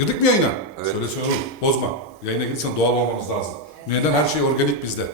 Girdik mi yayına? Evet. Söyle söyle oğlum. Bozma. Yayına girsen doğal olmamız lazım. Neden? Her şey organik bizde.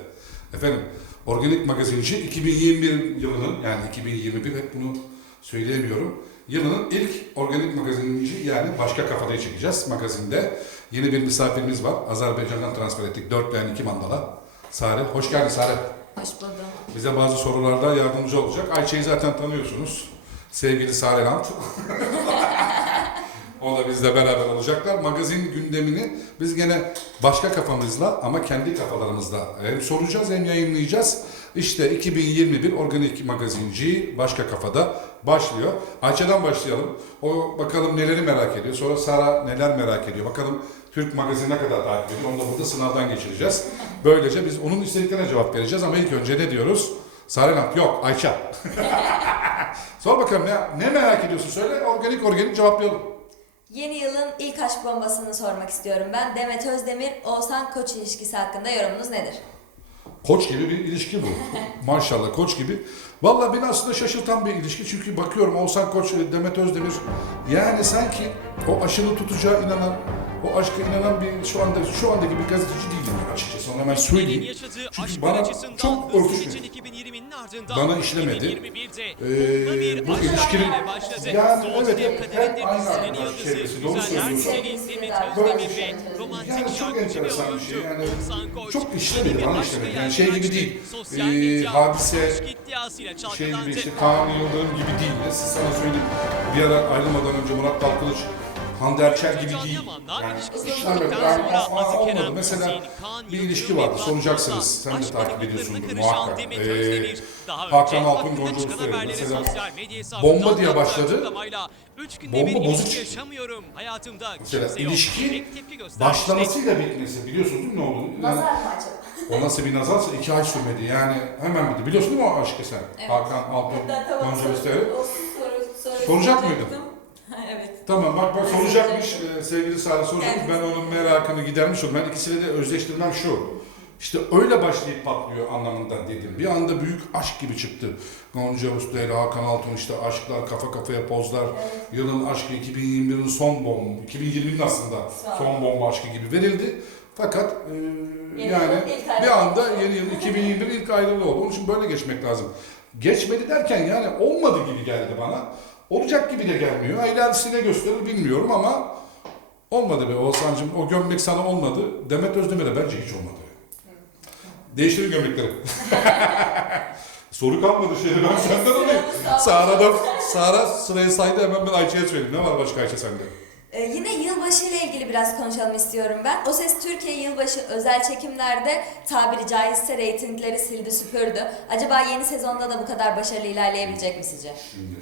Efendim, Organik Magazinci 2021 yılının, yani 2021 hep bunu söyleyemiyorum. Yılının ilk organik magazinci yani başka kafadayı çekeceğiz magazinde. Yeni bir misafirimiz var. Azerbaycan'dan transfer ettik. 4 beğen 2 mandala. Sare, hoş geldin Sare. Hoş buldum. Bize bazı sorularda yardımcı olacak. Ayça'yı zaten tanıyorsunuz. Sevgili Sare Lant. o da bizle beraber olacaklar. Magazin gündemini biz gene başka kafamızla ama kendi kafalarımızla hem soracağız hem yayınlayacağız. İşte 2021 Organik Magazinci başka kafada başlıyor. Ayça'dan başlayalım. O bakalım neleri merak ediyor. Sonra Sara neler merak ediyor. Bakalım Türk magazini ne kadar takip ediyor. Onu da burada sınavdan geçireceğiz. Böylece biz onun istediklerine cevap vereceğiz ama ilk önce ne diyoruz? Sarenat yok Ayça. Sor bakalım ya ne merak ediyorsun söyle organik organik cevaplayalım. Yeni yılın ilk aşk bombasını sormak istiyorum ben. Demet Özdemir, Oğuzhan Koç ilişkisi hakkında yorumunuz nedir? Koç gibi bir ilişki bu. Maşallah koç gibi. Vallahi beni aslında şaşırtan bir ilişki. Çünkü bakıyorum Oğuzhan Koç, Demet Özdemir. Yani sanki o aşını tutacağı inanan, o aşka inanan bir şu anda şu andaki bir gazeteci değilim açıkçası. Onu hemen söyleyeyim. Çünkü bana çok örtüşmüyor. Bana işlemedi. Ee, bu ilişkinin yani evet hep aynı arkadaş çevresi. Doğru söylüyorsun. Böyle bir şey. Yani çok enteresan bir şey. Yani çok işlemedi, bana işlemedi. Yani şey gibi değil. Ee, hadise şey gibi işte Kaan Yıldırım gibi değil. Siz sana söyleyeyim. Bir ara ayrılmadan önce Murat Dalkılıç Hande Erçel gibi değil. Yani işlemedi. Yani aa, olmadı. Mesela bir ilişki vardı. Soracaksınız. Sen de takip ediyorsundur muhakkak. Ee, Hakan Altun Gonca Usta'yla mesela bomba diye başladı. Bomba bozuk çıktı. Mesela ilişki başlamasıyla bitmesi biliyorsunuz değil mi ne olduğunu? Yani Nazar mı acaba? o nasıl bir nazarsa iki ay sürmedi yani hemen bitti. Biliyorsun değil mi o aşkı sen? Evet. Hakan Ben tamam, Gonca soru Soracak mıydın? Tamam bak bak soracakmış soracağım. e, sevgili Sare soracak. Evet. Ben onun merakını gidermiş oldum. Ben ikisiyle de özleştirmem şu. İşte öyle başlayıp patlıyor anlamında dedim. Bir anda büyük aşk gibi çıktı. Gonca Usta ile Hakan Altun işte aşklar, kafa kafaya pozlar. Yılın aşkı 2021'in son bomba, 2020'nin aslında Son. son bomba aşkı gibi verildi. Fakat e, Yeni yani yılın ilk bir anda yeni yıl 2021 ilk ayrılığı oldu. Onun için böyle geçmek lazım. Geçmedi derken yani olmadı gibi geldi bana. Olacak gibi de gelmiyor. Ha, İlerisi ne gösterir bilmiyorum ama olmadı be Oğuzhan'cığım. O gömlek sana olmadı. Demet Özdemir'e bence hiç olmadı. Değiştirin gömlekleri. Soru kalmadı şeyde ben senden alayım. Sara da Sara sırayı saydı hemen ben Ayça'ya söyleyeyim. Ne var başka Ayça sende? Ee, yine yılbaşı ile ilgili biraz konuşalım istiyorum ben. O Ses Türkiye yılbaşı özel çekimlerde tabiri caizse reytingleri sildi süpürdü. Acaba yeni sezonda da bu kadar başarılı ilerleyebilecek mi sizce? Şimdi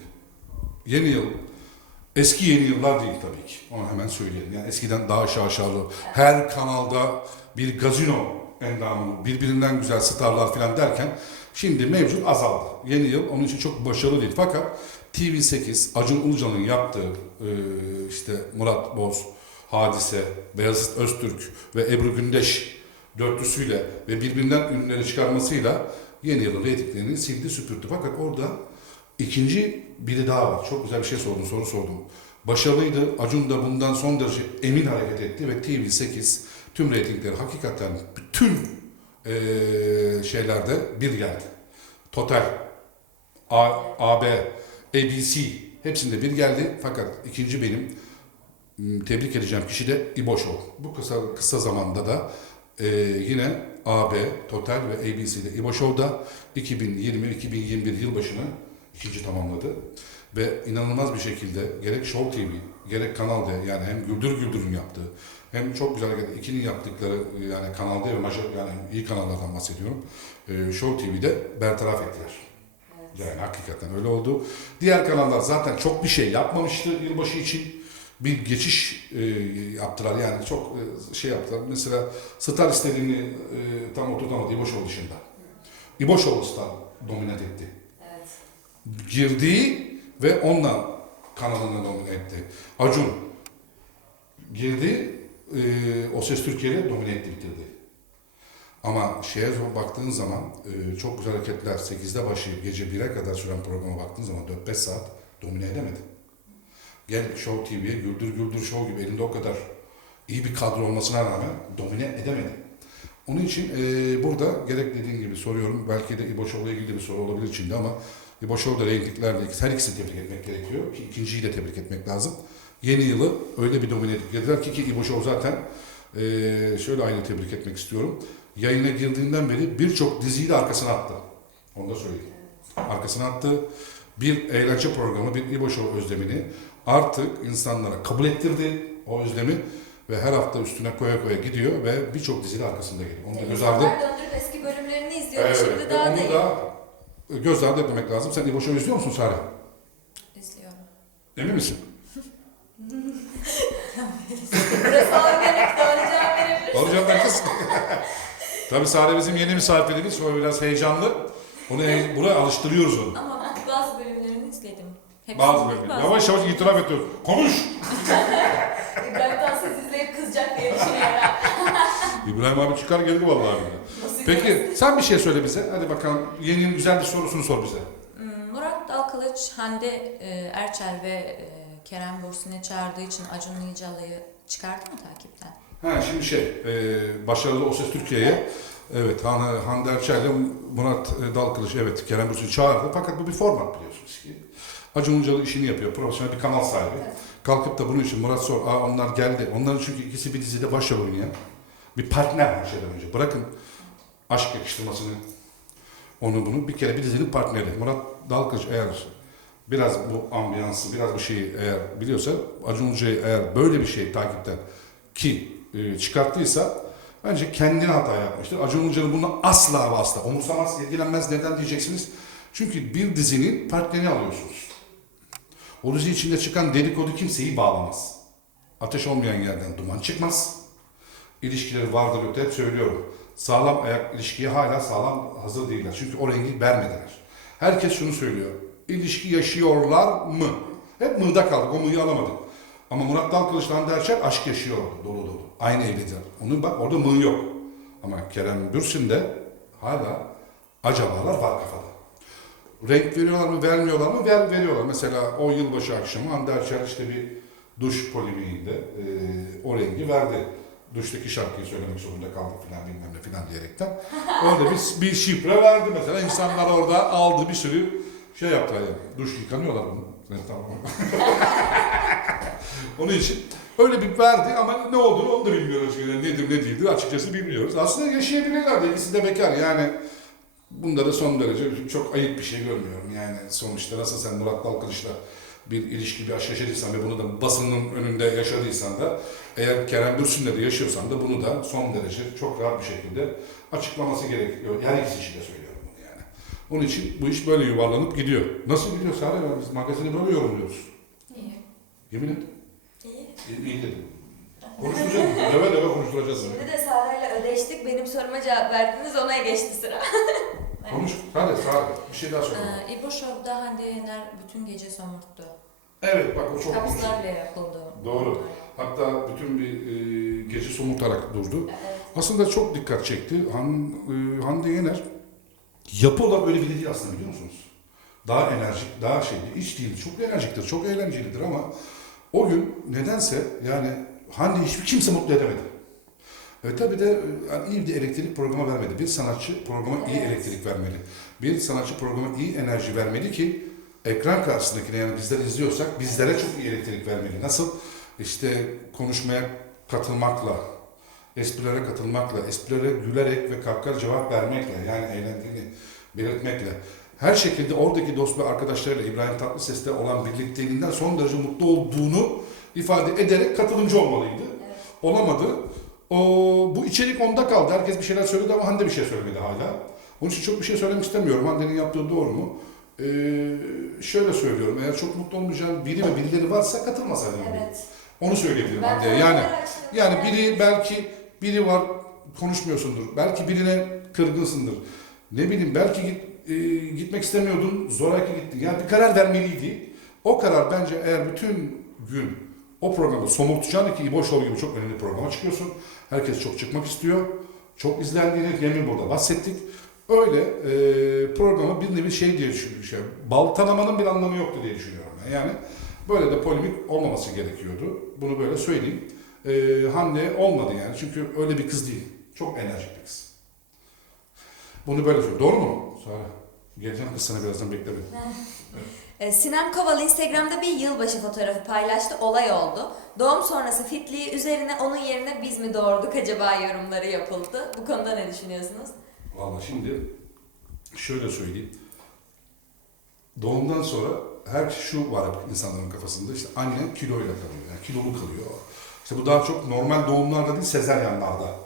yeni yıl eski yeni yıllar değil tabii ki. Onu hemen söyleyelim. Yani eskiden daha şaşalı. Her kanalda bir gazino endamı, birbirinden güzel starlar falan derken şimdi mevcut azaldı. Yeni yıl onun için çok başarılı değil. Fakat TV8 Acun Ilıcalı'nın yaptığı e, işte Murat Boz, Hadise, Beyazıt Öztürk ve Ebru Gündeş dörtlüsüyle ve birbirinden ünlüleri çıkarmasıyla yeni yılın reytinglerini sildi süpürdü. Fakat orada ikinci biri daha var. Çok güzel bir şey sordun, soru sordum. Başarılıydı. Acun da bundan son derece emin hareket etti ve TV8 tüm reytingleri hakikaten bütün eee, şeylerde bir geldi. Total, A, AB, ABC hepsinde bir geldi. Fakat ikinci benim m, tebrik edeceğim kişi de İboşov. Bu kısa kısa zamanda da e, yine AB, Total ve ABC'de İboşov da 2020-2021 yılbaşını ikinci tamamladı. Ve inanılmaz bir şekilde gerek Show TV, gerek Kanal D yani hem Güldür Güldür'ün yaptığı hem çok güzel ikinin yaptıkları yani Kanal D ve majör yani iyi kanallardan bahsediyorum. E, Show TV'de bertaraf ettiler. Yani hakikaten öyle oldu. Diğer kanallar zaten çok bir şey yapmamıştı yılbaşı için. Bir geçiş e, yaptılar yani çok e, şey yaptılar. Mesela Star istediğini e, tam oturtamadı İboşoğlu dışında. İboşoğlu Star dominat etti. Girdiği ve onunla kanalını domine etti. Acun girdi e, O Ses Türkiye'yle domine etti bitirdi. Ama şeye baktığın zaman e, çok güzel hareketler 8'de başlayıp gece 1'e kadar süren programa baktığın zaman 4-5 saat domine edemedi. Gel Show TV'ye Güldür Güldür Show gibi elinde o kadar iyi bir kadro olmasına rağmen domine edemedi. Onun için e, burada gerek dediğin gibi soruyorum. Belki de İbo Show'la ilgili bir soru olabilir içinde ama Show'da reytinglerle her ikisini tebrik etmek gerekiyor. Ki ikinciyi de tebrik etmek lazım. Yeni yılı öyle bir domine edip geldiler ki, ki İbo Show zaten e, şöyle aynı tebrik etmek istiyorum. Yayına girdiğinden beri birçok diziyi de arkasına attı. Onu da söyleyeyim. Arkasına attı. Bir eğlence programı, bir İbo Show özlemini artık insanlara kabul ettirdi o özlemi ve her hafta üstüne koya koya gidiyor ve birçok dizide arkasında geliyor. Onu da göz ardı. Döndürüp eski bölümlerini izliyor. Evet, Şimdi daha da onu da göz ardı etmemek lazım. Sen İbo Show izliyor musun Sare? İzliyorum. Emin misin? Burası doğru cevap verebilir. Doğru cevap ver kız. Tabii Sare bizim yeni misafirimiz. O biraz heyecanlı. Onu he- buraya alıştırıyoruz onu. Ama bazı bölümlerini izledim. Hepsini Bazı değil, bazı- Yavaş yavaş itiraf ediyor. Konuş! İbrahim Tatlıses izleyip kızacak diye düşünüyorum. İbrahim abi çıkar geldi vallahi. Peki sen bir şey söyle bize. Hadi bakalım yeni yılın güzel bir sorusunu sor bize. Hmm, Murat Dalkılıç, Hande e, Erçel ve e, Kerem Bürsin'i çağırdığı için Acun Ilıcalı'yı çıkardı mı takipten? Ha şimdi şey, e, başarılı O Ses Türkiye'ye evet Han, Hande Erçel ile Murat e, Dalkılıç evet Kerem Bürsin çağırdı. Fakat bu bir format biliyorsunuz ki. Acun Ilıcalı işini yapıyor. Profesyonel bir kanal sahibi. Evet. Kalkıp da bunun için Murat Sor, aa onlar geldi. Onların çünkü ikisi bir dizide başrol oynayan. Bir partner her şeyden önce. Bırakın aşk yakıştırmasını, onu bunu. Bir kere bir dizinin partneri. Murat Dalkılıç eğer biraz bu ambiyansı, biraz bu şeyi eğer biliyorsa, Acun Ilıcalı'yı eğer böyle bir şey takipten ki e, çıkarttıysa bence kendine hata yapmıştır. Acun Ilıcalı bunu asla ve asla umursamaz, ilgilenmez. Neden diyeceksiniz? Çünkü bir dizinin partnerini alıyorsunuz. O dizi içinde çıkan dedikodu kimseyi bağlamaz. Ateş olmayan yerden duman çıkmaz. İlişkileri vardır yoktur hep söylüyorum. Sağlam ayak ilişkiye hala sağlam hazır değiller. Çünkü o rengi vermediler. Herkes şunu söylüyor. İlişki yaşıyorlar mı? Hep mıhda kaldık. O mıhı alamadık. Ama Murat Dalkılıç'la Hande Erçel aşk yaşıyor dolu dolu. Aynı evlidir. Onun bak orada mıh yok. Ama Kerem Bürsin'de hala acabalar var kafada. Renk veriyorlar mı, vermiyorlar mı? Ver, veriyorlar. Mesela o yılbaşı akşamı Hande Erçel işte bir duş polemiğinde e, o rengi verdi. Duştaki şarkıyı söylemek zorunda kaldık filan bilmem ne filan diyerekten. Orada bir, bir şifre verdi mesela. İnsanlar orada aldı bir sürü şey yaptılar yani. Duş yıkanıyorlar bunu. Evet, tamam. Onun için öyle bir verdi ama ne olduğunu onu da bilmiyoruz. Yani nedir ne değildir açıkçası bilmiyoruz. Aslında yaşayabilirler de ikisi de bekar yani. Bunda da son derece çok ayıp bir şey görmüyorum. Yani sonuçta nasıl sen Murat Dalkılıç'la bir ilişki, bir aşk yaşadıysan ve bunu da basının önünde yaşadıysan da eğer Kerem Bürsin'le de yaşıyorsan da bunu da son derece çok rahat bir şekilde açıklaması gerekiyor. Her ikisi için de söylüyorum bunu yani. Onun için bu iş böyle yuvarlanıp gidiyor. Nasıl gidiyor Sare? Biz magazini böyle yorumluyoruz. İyi. Yemin et. İyi. İyi, iyi dedim. Konuşturacağız. Döve döve konuşturacağız. Şimdi de Sara'yla ödeştik. Benim soruma cevap verdiniz. Ona geçti sıra. Konuş. Hadi Sare. Bir şey daha söyle. Ee, İbo Show'da Hande Yener bütün gece somurttu. Evet bak o çok. Kapıslar bile yapıldı. Doğru. Hatta bütün bir e, gece somurtarak durdu. Evet. Aslında çok dikkat çekti. Han, e, Hande Yener yapı olarak öyle biri değil aslında biliyor musunuz? Daha enerjik, daha şey, iç değil. Çok enerjiktir, çok eğlencelidir ama o gün nedense yani Hande hiçbir kimse mutlu edemedi. E, tabii de e, yani iyi bir elektrik programı vermedi. Bir sanatçı programa iyi Evet. elektrik vermeli. Bir sanatçı programa iyi enerji vermeli ki ekran karşısındakine yani bizler izliyorsak bizlere çok iyi elektrik vermeli. Nasıl? İşte konuşmaya katılmakla, esprilere katılmakla, esprilere gülerek ve kahkaha cevap vermekle yani eğlendiğini belirtmekle her şekilde oradaki dost ve arkadaşlarıyla İbrahim Tatlıses'te olan birlikteliğinden son derece mutlu olduğunu ifade ederek katılımcı olmalıydı. Evet. Olamadı. O, bu içerik onda kaldı. Herkes bir şeyler söyledi ama Hande bir şey söylemedi hala. Onun için çok bir şey söylemek istemiyorum. Hande'nin yaptığı doğru mu? Ee, şöyle söylüyorum. Eğer çok mutlu olmayacağın biri ve birileri varsa katılmasaydın. Evet. Onu söyleyebilirim Ben Hande'ye. Yani yani biri belki biri var konuşmuyorsundur. Belki birine kırgınsındır. Ne bileyim belki git, e, gitmek istemiyordun zoraki gittin. Yani bir karar vermeliydi. O karar bence eğer bütün gün o programı somurtacağını ki İbo Show gibi çok önemli programa çıkıyorsun. Herkes çok çıkmak istiyor. Çok izlendiğini demin burada bahsettik. Öyle e, programı bir nevi şey diye düşünüyorum. Şey, baltalamanın bir anlamı yoktu diye düşünüyorum. Yani Böyle de polemik olmaması gerekiyordu. Bunu böyle söyleyeyim. Ee, Hande olmadı yani çünkü öyle bir kız değil. Çok enerjik bir kız. Bunu böyle söylüyorum. Doğru mu? Sonra geleceğim kız sana birazdan bekle beni. E, Sinem Koval Instagram'da bir yılbaşı fotoğrafı paylaştı, olay oldu. Doğum sonrası fitliği üzerine onun yerine biz mi doğurduk acaba yorumları yapıldı. Bu konuda ne düşünüyorsunuz? Valla şimdi şöyle söyleyeyim. Doğumdan sonra her şu var insanların kafasında işte anne kiloyla kalıyor. Yani kilolu kalıyor. İşte bu daha çok normal doğumlarda değil sezaryenlarda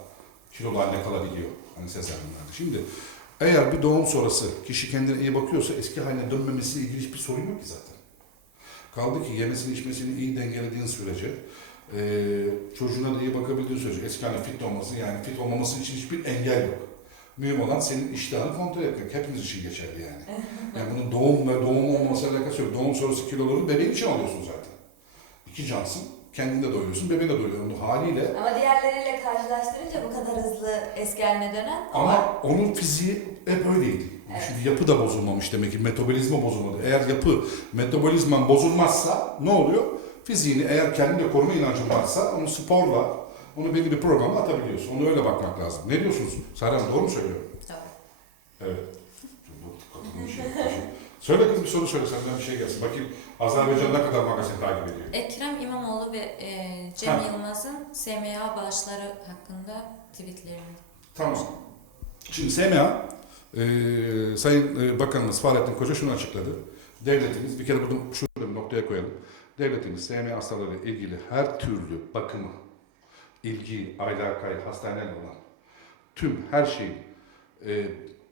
kilolu anne kalabiliyor. Hani sezaryenlerde. Şimdi eğer bir doğum sonrası kişi kendine iyi bakıyorsa eski haline dönmemesiyle ilgili hiçbir sorun yok ki zaten. Kaldı ki yemesini içmesini iyi dengelediğin sürece eee çocuğuna da iyi bakabildiğin sürece eski haline fit olması yani fit olmaması için hiçbir engel yok. Mühim olan senin iştahını kontrol etmek. Hepimiz için geçerli yani. Yani bunun doğum ve doğum olmamasıyla alakası yok. Doğum sonrası kiloları bebeğin için alıyorsun zaten. İki cansın. Kendin de doyuyorsun, bebeğin de doyuyor. Onun haliyle Ama diğerleriyle karşılaştırınca bu kadar hızlı eski haline dönen var. ama onun fiziği hep öyleydi. Evet. Şimdi yapı da bozulmamış demek ki metabolizma bozulmadı. Eğer yapı metabolizman bozulmazsa ne oluyor? Fiziğini eğer kendine koruma inancın varsa onu sporla, onu belli bir programla atabiliyorsun. Onu öyle bakmak lazım. Ne diyorsunuz? Saren doğru mu söylüyorum? Doğru. Evet. Bir şey. Söyle kız bir soru söyle senden bir şey gelsin. Bakayım Azerbaycan ne kadar magazin takip ediyor? Ekrem İmamoğlu ve e, Cem Ha. Yılmaz'ın SMA bağışları hakkında tweetlerini. Tamam. Şimdi SMA, e, Sayın e, Bakanımız Fahrettin Koca şunu açıkladı. Devletimiz, bir kere bunu şurada bir noktaya koyalım. Devletimiz SMA hastalarıyla ilgili her türlü bakımı, ilgi, alakayı, hastanelerle olan tüm her şeyin e,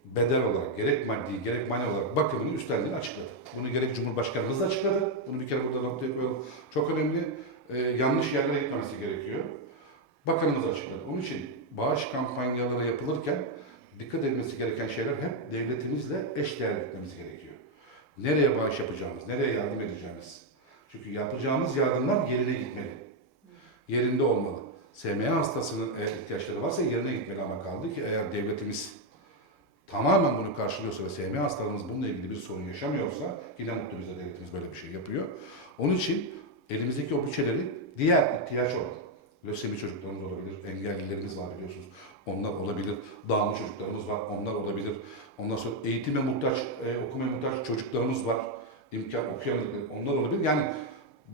bedel olarak gerek maddi gerek manevi olarak bakımını üstlendiğini açıkladı. Bunu gerek Cumhurbaşkanımız da açıkladı. Bunu bir kere burada noktaya koyalım. Çok önemli. E, yanlış yerlere gitmemesi gerekiyor. Bakanımız açıkladı. Onun için bağış kampanyaları yapılırken dikkat edilmesi gereken şeyler hep devletimizle eş değer gitmemiz gerekiyor. Nereye bağış yapacağımız, nereye yardım edeceğimiz. Çünkü yapacağımız yardımlar yerine gitmeli. Yerinde olmalı. SMA hastasının eğer ihtiyaçları varsa yerine gitmeli ama kaldı ki eğer devletimiz tamamen bunu karşılıyorsa ve SMA hastalarımız bununla ilgili bir sorun yaşamıyorsa yine mutlu bize devletimiz böyle bir şey yapıyor. Onun için elimizdeki o bütçeleri diğer ihtiyaç olan lösemi çocuklarımız olabilir, engellilerimiz var biliyorsunuz. Onlar olabilir, dağınık çocuklarımız var, onlar olabilir. Ondan sonra eğitime muhtaç, e, okumaya muhtaç çocuklarımız var. İmkan okuyamadıkları, onlar olabilir. Yani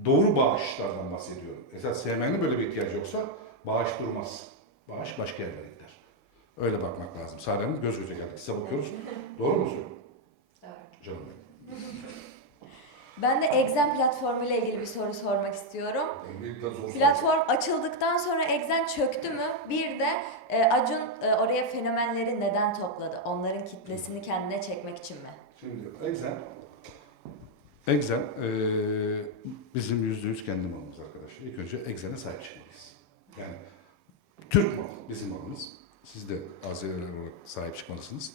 doğru bağışlardan bahsediyorum. Esas SM'nin böyle bir ihtiyacı yoksa bağış durmaz. Bağış başka yerlere gider. Öyle bakmak lazım. Sare Hanım göz göze geldik. Size bakıyoruz. Doğru mu söylüyorum? Doğru. Canım benim. Ben de Exen platformu ile ilgili bir soru sormak istiyorum. Platform açıldıktan sonra Exen çöktü mü? Bir de e, Acun e, oraya fenomenleri neden topladı? Onların kitlesini kendine çekmek için mi? Şimdi Exen, Exen eee bizim yüzde yüz kendi malımız arkadaşlar. İlk önce Exen'e sahip çıkmalıyız. Yani Türk malı bizim malımız. Siz de Azeriler olarak sahip çıkmalısınız.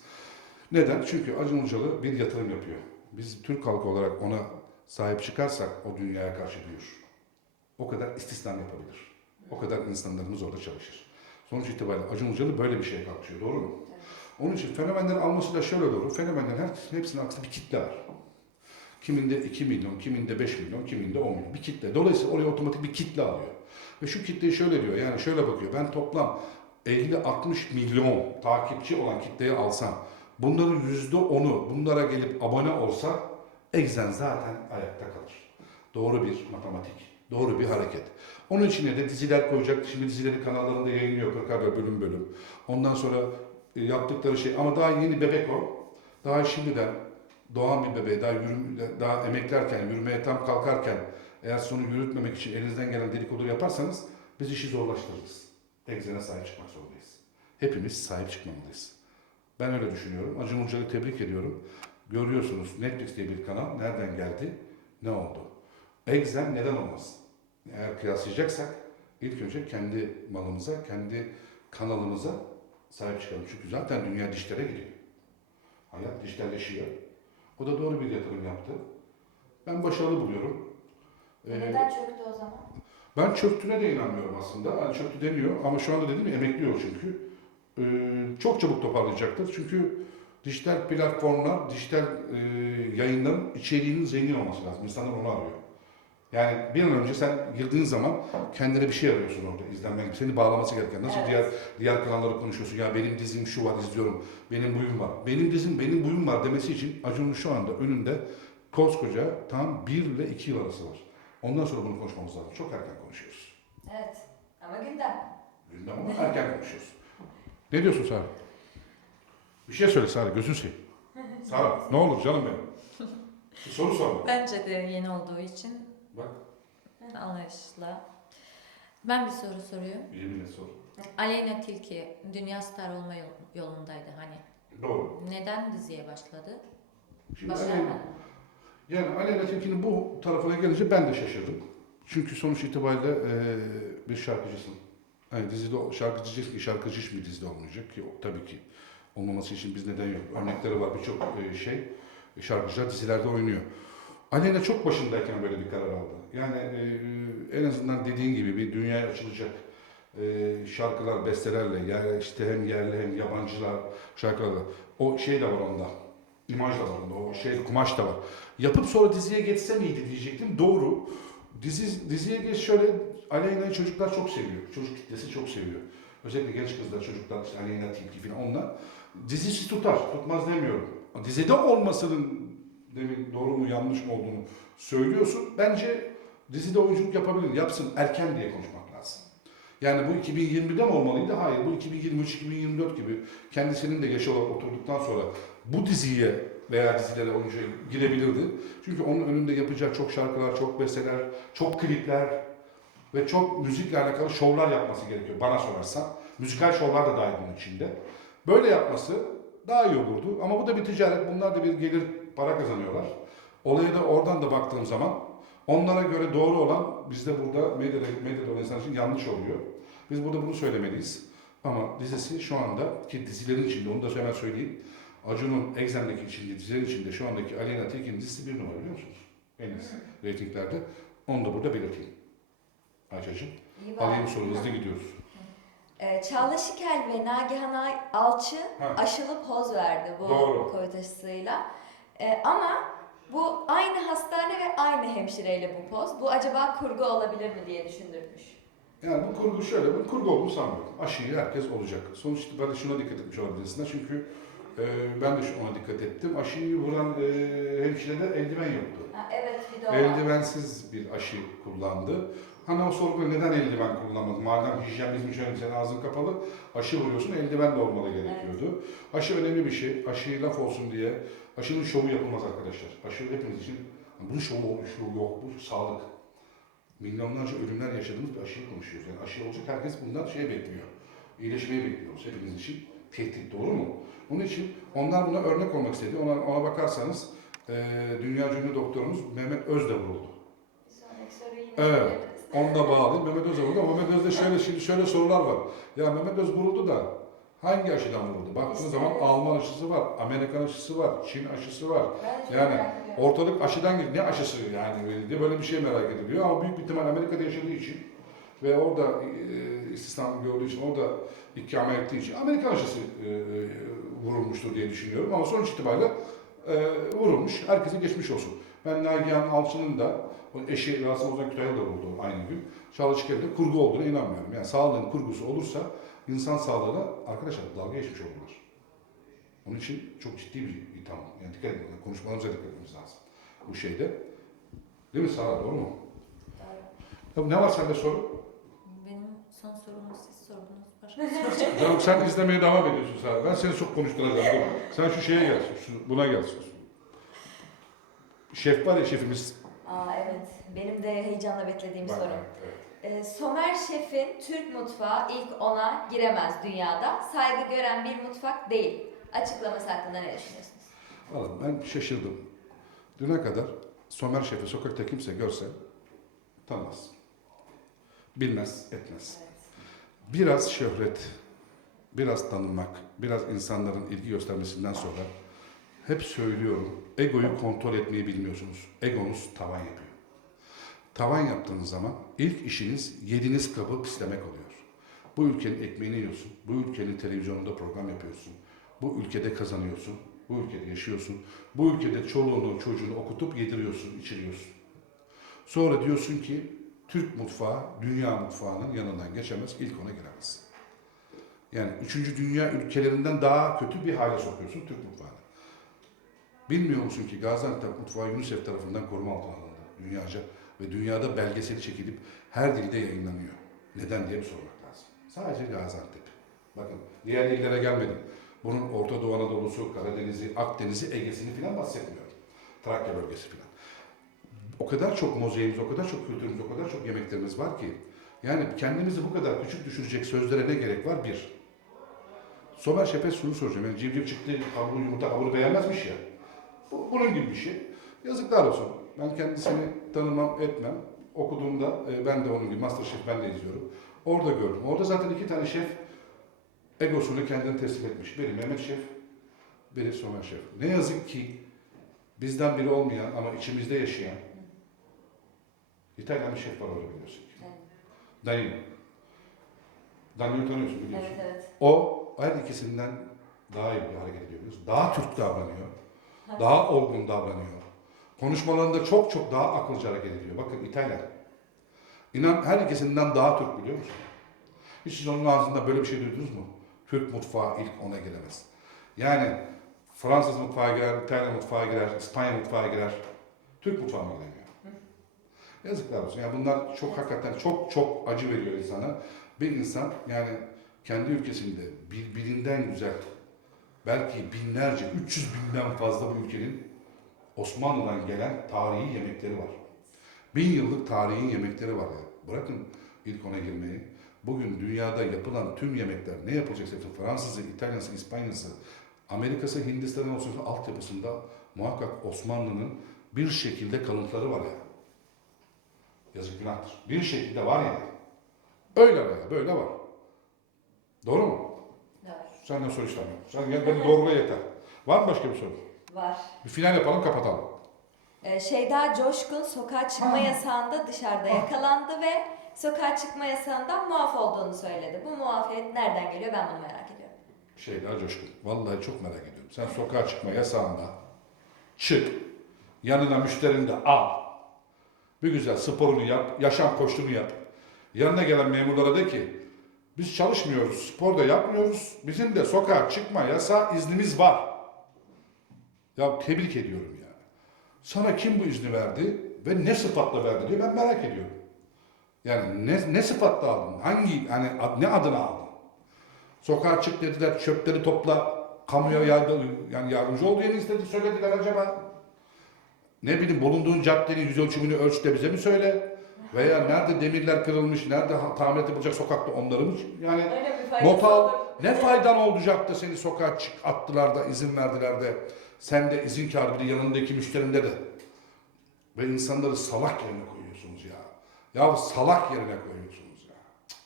Neden? Çünkü Acun Ilıcalı bir yatırım yapıyor. Biz Türk halkı olarak ona sahip çıkarsak o dünyaya karşı büyür. O kadar istisnam yapabilir. O kadar insanlarımız orada çalışır. Sonuç itibariyle Acun Ilıcalı böyle bir şeye kalkışıyor. Doğru mu? Onun için fenomenlerin alması da şöyle doğru. Fenomenlerin her, hepsinin aksine bir kitle var. Kiminde 2 milyon, kiminde 5 milyon, kiminde 10 milyon. Bir kitle. Dolayısıyla oraya otomatik bir kitle alıyor. Ve şu kitleyi şöyle diyor. Yani şöyle bakıyor. Ben toplam 50-60 milyon takipçi olan kitleyi alsam bunların %10'u bunlara gelip abone olsa Exen zaten ayakta kalır. Doğru bir matematik. Doğru bir hareket. Onun içine de diziler koyacak. Şimdi dizileri kanallarında yayınlıyor 40 haber bölüm bölüm. Ondan sonra e, yaptıkları şey ama daha yeni bebek o. Daha şimdiden doğan bir bebeğe daha yürüm, daha emeklerken, yürümeye tam kalkarken eğer sonu yürütmemek için elinizden gelen dedikodu yaparsanız biz işi zorlaştırırız. Egzene sahip çıkmak zorundayız. Hepimiz sahip çıkmamalıyız. Ben öyle düşünüyorum. Acun Ilıcalı'yı tebrik ediyorum. Görüyorsunuz Netflix diye bir kanal nereden geldi, ne oldu? Egzen neden olmaz? Eğer kıyaslayacaksak ilk önce kendi malımıza, kendi kanalımıza sahip çıkalım. Çünkü zaten dünya dişlere gidiyor. Hayat dijitalleşiyor. O da doğru bir yatırım yaptı. Ben başarılı buluyorum. Ee, Neden çöktü o zaman? ben çöktüğüne de inanmıyorum aslında. Yani çöktü deniyor ama şu anda dediğim gibi emekliyor çünkü. Ee, çok çabuk toparlayacaktır. Çünkü dijital platformlar, dijital e, yayınların içeriğinin zengin olması lazım. İnsanlar onu arıyor. Yani bir an önce sen girdiğin zaman kendine bir şey arıyorsun orada izlenmen gibi. Seni bağlaması gereken. Nasıl Evet. diğer diğer kanalları konuşuyorsun. Ya benim dizim şu var izliyorum. Benim buyum var. Benim dizim benim buyum var demesi için Acun'un şu anda önünde koskoca tam 1 ile 2 yıl arası var. Ondan sonra bunu konuşmamız lazım. Çok erken konuşuyoruz. Evet. Ama gündem. Gündem ama erken konuşuyoruz. Ne diyorsun Sara? Bir şey söyle Sara, gözün seveyim. Sara, ne olur canım benim. Bir soru sor. Bence de yeni olduğu için Bak, anlayışla. Ben bir soru soruyorum. yeminle sor. Aleyna Tilki dünya star olma yol- yolundaydı hani. Doğru. Neden diziye başladı? Şimdi Aleyna, Başlayamadı. Yani Aleyna bu tarafına gelince ben de şaşırdım. Çünkü sonuç itibariyle eee, bir şarkıcısın. Yani dizide şarkıcı diyeceksin ki şarkıcı hiç mi dizide olmayacak ki? Tabii ki. Olmaması için biz neden yok. Örnekleri var birçok eee, şey. Şarkıcılar dizilerde oynuyor. Aleyna çok başındayken böyle bir karar aldı. Yani eee, en azından dediğin gibi bir dünyaya açılacak eee, şarkılar, bestelerle, yani işte hem yerli hem yabancılar şarkılarla. O şey de var onda. İmaj da var. O şey kumaş da var. Yapıp sonra diziye geçse miydi diyecektim. Doğru. Dizi, diziye geç şöyle Aleyna'yı çocuklar çok seviyor. Çocuk kitlesi çok seviyor. Özellikle genç kızlar, çocuklar, işte Aleyna Tilki falan onlar. Dizisi tutar, tutmaz demiyorum. Dizide olmasının demin doğru mu yanlış mı olduğunu söylüyorsun. Bence dizide oyunculuk yapabilir, yapsın erken diye konuşmak lazım. Yani bu 2020'de mi olmalıydı? Hayır, bu 2023-2024 gibi kendisinin de yaşı olarak oturduktan sonra bu diziye veya dizilere oyuncuya girebilirdi. Çünkü onun önünde yapacak çok şarkılar, çok besteler, çok klipler ve çok müzikle alakalı şovlar yapması gerekiyor bana sorarsan. Müzikal şovlar da dahil bunun içinde. Böyle yapması daha iyi olurdu. Ama bu da bir ticaret. Bunlar da bir gelir, para kazanıyorlar. Olaya da oradan da baktığım zaman onlara göre doğru olan bizde burada medyada, medyada olan insan için yanlış oluyor. Biz burada bunu söylemeliyiz. Ama dizisi şu anda ki dizilerin içinde onu da hemen söyleyeyim. Acun'un Exxen'deki içinde, dizilerin içinde şu andaki Aleyna Tilki'nin dizisi bir numara biliyor musunuz? En az reytinglerde. Onu da burada belirteyim. Ayça'cığım. İyi bari. Alayım soru hızlı gidiyoruz. Ee, Çağla Şikel ve Nagihan Alçı Ha. aşılı poz verdi bu Doğru. Covid aşısıyla. Ee, ama bu aynı hastane ve aynı hemşireyle bu poz. Bu acaba kurgu olabilir mi diye düşündürmüş. Yani bu kurgu şöyle, bu kurgu olduğunu sanmıyorum. Aşıyı herkes olacak. Sonuç itibariyle şuna dikkat etmiş olabilirsiniz. Çünkü e, ben de ona dikkat ettim. Aşıyı vuran e, hemşirede eldiven yoktu. Ha, evet bir de o var. Eldivensiz bir aşı kullandı. Hani o sorgu neden eldiven kullanmadı? Madem hijyen bizim için önemli, senin ağzın kapalı, aşı vuruyorsun, eldiven de olmalı gerekiyordu. Aşı önemli bir şey. Aşı laf olsun diye. Aşının şovu yapılmaz arkadaşlar. Aşı hepimiz için, bunun şovu, şovu yok, bu sağlık. Milyonlarca ölümler yaşadığımız bir aşıyı konuşuyoruz. Yani aşı olacak herkes bundan şey bekliyor. İyileşmeyi bekliyoruz hepimiz için. Tehdit doğru mu? Onun için onlar buna örnek olmak istedi. Ona, ona bakarsanız eee dünya ünlü doktorumuz Mehmet Öz de vuruldu. Evet. sorabiliriz. Onu da bağlayayım. Mehmet Öz'e vurdu ama Mehmet Öz'de şöyle, şimdi şöyle sorular var. Ya Mehmet Öz vuruldu da hangi aşıdan vuruldu? Baktığınız zaman. Alman aşısı var, Amerikan aşısı var, Çin aşısı var. Yani ortalık aşıdan. Ne aşısı yani diye böyle bir şey merak ediliyor. Ama büyük bir ihtimal Amerika'da yaşadığı için ve orada e, istisnam gördüğü için, orada ikamet ettiği için Amerikan aşısı e, vurulmuştur diye düşünüyorum. Ama sonuç itibariyle e, vurulmuş. Herkese geçmiş olsun. Ben Nagihan Alçı'nın da o eşi Rasim Ozan Kütahya da vuruldu aynı gün. Çağla Şikel'de kurgu olduğuna inanmıyorum. Yani sağlığın kurgusu olursa insan sağlığına arkadaşlar dalga geçmiş olurlar. Onun için çok ciddi bir itham. Yani dikkat edin. Konuşmalarımıza dikkat etmemiz lazım. Bu şeyde. Değil mi Sara? Doğru mu? Ya ne var sende soru? Son sorumu siz sordunuz. Başka soru Canım sen izlemeye devam ediyorsun Sara. Ben seni çok konuşturacağım. Dur. Sen şu şeye gelsin. Şu, buna gelsin. Şef var ya şefimiz. Aa evet. Benim de heyecanla beklediğim Bak, soru. evet. Ee, Somer Şef'in Türk mutfağı ilk ona giremez dünyada. Saygı gören bir mutfak değil. Açıklaması hakkında ne düşünüyorsunuz? Vallahi ben şaşırdım. Düne kadar Somer Şef'i sokakta kimse görse tanımaz. Bilmez, etmez. Biraz şöhret, biraz tanınmak, biraz insanların ilgi göstermesinden sonra hep söylüyorum, egoyu kontrol etmeyi bilmiyorsunuz. Egonuz tavan yapıyor. Tavan yaptığınız zaman ilk işiniz yediğiniz kabı pislemek oluyor. Bu ülkenin ekmeğini yiyorsun, bu ülkenin televizyonunda program yapıyorsun, bu ülkede kazanıyorsun, bu ülkede yaşıyorsun, bu ülkede çoluğunu çocuğunu okutup yediriyorsun, içiriyorsun. Sonra diyorsun ki Türk mutfağı dünya mutfağının yanından geçemez, ilk ona giremez. Yani üçüncü dünya ülkelerinden daha kötü bir hale sokuyorsun Türk mutfağını. Bilmiyor musun ki Gaziantep mutfağı UNICEF tarafından koruma altına alındı dünyaca ve dünyada belgeseli çekilip her dilde yayınlanıyor. Neden diye bir sormak lazım. Sadece Gaziantep. Bakın diğer illere gelmedim. Bunun Orta Doğu Anadolu'su, Karadeniz'i, Akdeniz'i, Ege'sini falan bahsetmiyorum. Trakya bölgesi falan. O kadar çok mozeyimiz, o kadar çok kültürümüz, o kadar çok yemeklerimiz var ki yani kendimizi bu kadar küçük düşürecek sözlere ne gerek var? Bir. Somer Şef'e şunu soracağım. Yani civciv çıktı, kabuğu yumurta kabuğunu beğenmezmiş ya. Bu, bunun gibi bir şey. Yazıklar olsun. Ben kendisini tanımam, etmem. Okuduğumda e, ben de onun gibi Masterchef ben de izliyorum. Orada gördüm. Orada zaten iki tane şef egosunu kendini teslim etmiş. Biri Mehmet Şef, biri Somer Şef. Ne yazık ki bizden biri olmayan ama içimizde yaşayan İtalyan bir şef var orada biliyorsun. Danilo. Danilo'yu tanıyorsun biliyorsun. Evet evet. O her ikisinden daha iyi bir hareket ediyor biliyorsun. Daha Türk davranıyor. Daha olgun davranıyor. Konuşmalarında çok çok daha akılcı hareket ediyor. Bakın İtalyan. İnan her ikisinden daha Türk biliyor musun? Hiç siz onun ağzında böyle bir şey duydunuz mu? Türk mutfağı ilk ona giremez. Yani Fransız mutfağa girer, İtalyan mutfağa girer, İspanya mutfağa girer. Türk mutfağına giremiyor. Yazıklar olsun. Yani bunlar çok hakikaten çok çok acı veriyor insana. Bir insan yani kendi ülkesinde birbirinden güzel belki binlerce, 300 binden fazla bu ülkenin Osmanlı'dan gelen tarihi yemekleri var. Bin yıllık tarihi yemekleri var ya. Bırakın ilk ona girmeyi. Bugün dünyada yapılan tüm yemekler ne yapılacaksa Fransızı, İtalyansı, İspanyası, Amerika'sı, Hindistan'ın olsun altyapısında muhakkak Osmanlı'nın bir şekilde kalıntıları var ya. Yazık günahtır. Bir şekilde var yani. Öyle veya böyle var. Doğru mu? Doğru. Senden soru istemiyorum. Sen gel beni doğrula yeter. Var mı başka bir soru? Var. Bir final yapalım kapatalım. Ee, Şeyda Coşkun sokağa çıkma Ah. yasağında dışarıda yakalandı ve sokağa çıkma yasağından muaf olduğunu söyledi. Bu muafiyet nereden geliyor ben bunu merak ediyorum. Şey daha coşkun. Vallahi çok merak ediyorum. Sen sokağa çıkma yasağında çık. Yanına müşterini de al. Bir güzel sporunu yap. Yaşam koştuğunu yap. Yanına gelen memurlara de ki biz çalışmıyoruz, spor da yapmıyoruz. Bizim de sokağa çıkma yasağı iznimiz var. Ya tebrik ediyorum yani. Sana kim bu izni verdi ve ne sıfatla verdi diye ben merak ediyorum. Yani ne, ne sıfatla aldın? Hangi, hani ad- ne adına aldın? Sokağa çık dediler, çöpleri topla, kamuya yardım, yani yardımcı ol diye mi istedi, söylediler acaba? Ne bileyim bulunduğun caddenin yüz ölçümünü ölç de bize mi söyle? Veya nerede demirler kırılmış, nerede ha- tamir yapılacak sokakta onları mı? Yani Öyle bir not al, ne faydan olacak da seni sokağa çık attılar da izin verdiler de sen de izin kârı bir yanındaki müşterinde de. Ve insanları salak yerine koyuyorsunuz ya. Ya salak yerine koyuyorsunuz ya. Cık.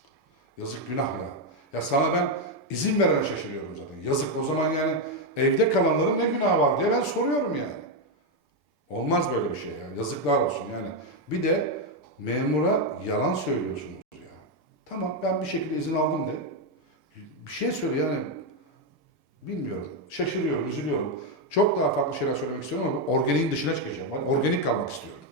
Yazık günah ya. Ya sana ben izin veren şaşırıyorum zaten. Yazık o zaman yani evde kalanların ne günahı var diye ben soruyorum yani. Olmaz böyle bir şey ya. Yazıklar olsun yani. Bir de memura yalan söylüyorsunuz ya. Tamam ben bir şekilde izin aldım de. Bir şey söyle yani. Bilmiyorum. Şaşırıyorum, üzülüyorum. Çok daha farklı şeyler söylemek istiyorum ama organiğin dışına çıkacağım. Ben organik kalmak istiyorum.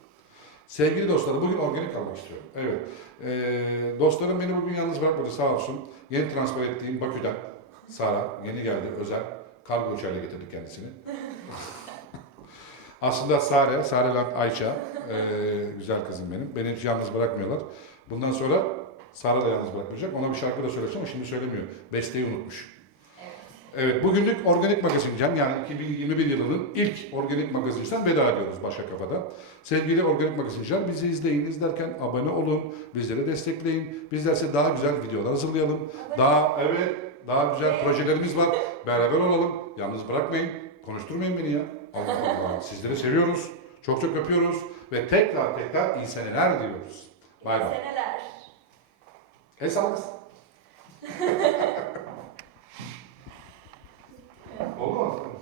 Sevgili dostlarım bugün organik kalmak istiyorum. Evet. Ee, dostlarım beni bugün yalnız bırakmadı sağ olsun. Yeni transfer ettiğim Bakü'den Sara yeni geldi özel. Kargo uçağıyla getirdik kendisini. Aslında Sare, Sare lan Ayça, ee, güzel kızım benim. Beni hiç yalnız bırakmıyorlar. Bundan sonra Sara da yalnız bırakmayacak. Ona bir şarkı da söyleyeceğim ama şimdi söylemiyor. Besteyi unutmuş. Evet, bugünlük Organik Magazincem yani 2021 yılının ilk Organik Magazinciden veda ediyoruz Başka Kafada. Sevgili Organik Magazinciler bizi izleyin, izlerken abone olun, bizleri destekleyin. Bizler size daha güzel videolar hazırlayalım. Daha evet, daha güzel projelerimiz var. Beraber olalım, yalnız bırakmayın, konuşturmayın beni ya. Allah Allah. Sizleri seviyoruz. Çok çok öpüyoruz. Ve tekrar tekrar iyi seneler diyoruz. Bay bay. Seneler. El sağlık. Oldu mu?